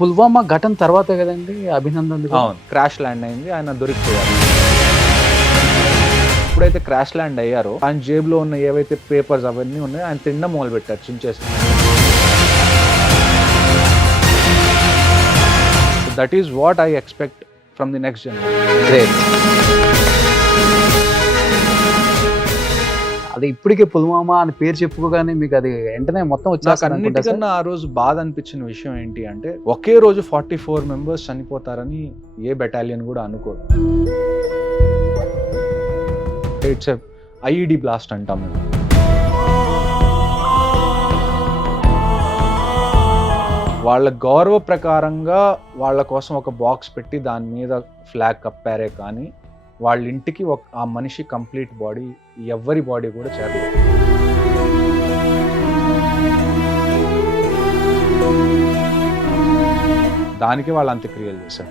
పుల్వామా ఘటన తర్వాతే కదండి అభినందన్ అవును, క్రాష్ ల్యాండ్ అయింది, ఆయన దొరికిపోయారు. ఎప్పుడైతే క్రాష్ ల్యాండ్ అయ్యారో ఆయన జేబులో ఉన్న ఏవైతే పేపర్స్ అవన్నీ ఉన్నాయో ఆయన తినడం మొదలు పెట్టారు, చించేసి. That is what I expect from the next generation. Great. అది ఇప్పటికే పుల్వామా అని పేరు చెప్పుకోగానే మీకు అది వెంటనే మొత్తం నాకు వచ్చేస్తుంది అనుకుంటా సార్. అన్నిటికన్నా ఆ రోజు బాధ అనిపించిన విషయం ఏంటి అంటే, ఒకే రోజు 44 మెంబర్స్ చనిపోతారని ఏ బెటాలియన్ కూడా అనుకోరు. ఇట్స్ ఐఈడి బ్లాస్ట్ అంటాం మేము. వాళ్ళ గౌరవ ప్రకారంగా వాళ్ళ కోసం ఒక బాక్స్ పెట్టి దాని మీద ఫ్లాగ్ కప్పారే కానీ వాళ్ళ ఇంటికి ఆ మనిషి కంప్లీట్ బాడీ, ఎవరి బాడీ కూడా చేరలేదు. దానికి వాళ్ళు అంత్యక్రియలు చేశారు.